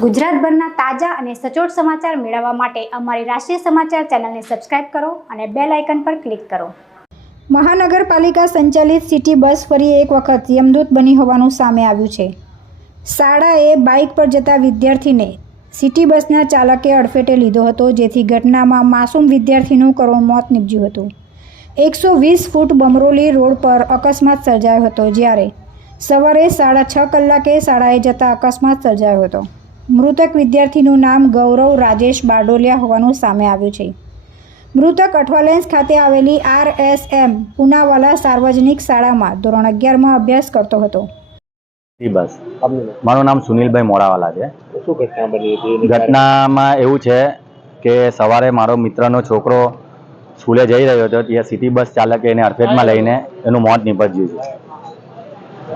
ગુજરાતભરના તાજા અને સચોટ સમાચાર મેળવવા માટે અમારી રાષ્ટ્રીય સમાચાર ચેનલને સબસ્ક્રાઇબ કરો અને બેલ આઇકન પર ક્લિક કરો. મહાનગરપાલિકા સંચાલિત સિટી બસ ફરી એક વખત યમદૂત બની હોવાનું સામે આવ્યું છે. શાળાએ બાઇક પર જતા વિદ્યાર્થીને સિટી બસના ચાલકે અડફેટે લીધો હતો, જેથી ઘટનામાં માસૂમ વિદ્યાર્થીનું કરોડ મોત નીપજ્યું હતું. એકસો વીસ ફૂટ બમરોલી રોડ પર અકસ્માત સર્જાયો હતો, જ્યારે સવારે સાડા છ કલાકે શાળાએ જતા અકસ્માત સર્જાયો હતો. મૃતક વિદ્યાર્થીનું નામ ગૌરવ રાજેશ બારડોલિયા હોવાનું સામે આવ્યું છે. મૃતક અઠવાલેન્સ ખાતે આવેલી આર એસ એમ પુનાવાલા સાર્વજનિક શાળામાં ધોરણ અગિયારમાં અભ્યાસ કરતો હતો. બસ. મારું નામ સુનિલભાઈ મોરાવાલા છે. શું ઘટના બની હતી ઘટનામાં એવું છે કે સવારે મારો મિત્રનો છોકરો સ્કૂલે જઈ રહ્યો હતો ત્યાં સિટી બસ ચાલકે એને અડફેટમાં લઈને એનું મોત નીપજ્યું છે.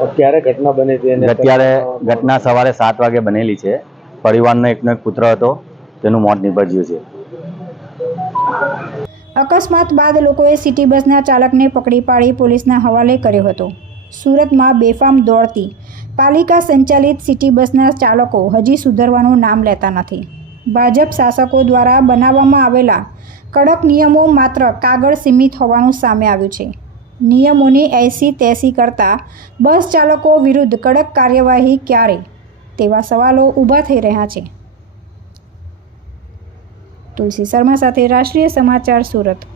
અત્યારે ઘટના બની હતી અત્યારે ઘટના સવારે સાત વાગે બનેલી છે. પરિવારનો એકનો એક પુત્ર હતો, તેનું મોત નિપજ્યું છે. અકસ્માત બાદ લોકોએ સિટી બસના ચાલકને પકડી પાડી પોલીસના હવાલે કર્યો હતો. સુરતમાં બેફામ દોડતી પાલિકા સંચાલિત સિટી બસના ચાલકો હજી સુધરવાનું નામ લેતા નથી. ભાજપ શાસકો દ્વારા બનાવવામાં આવેલા કડક નિયમો માત્ર કાગળ સીમિત હોવાનું સામે આવ્યું છે. નિયમોની એસી તેસી કરતા બસ ચાલકો વિરુદ્ધ કડક કાર્યવાહી ક્યારે તેવા સવાલો ઊભા થઈ રહ્યા છે. તુલસી શર્મા સાથે રાષ્ટ્રીય સમાચાર સુરત.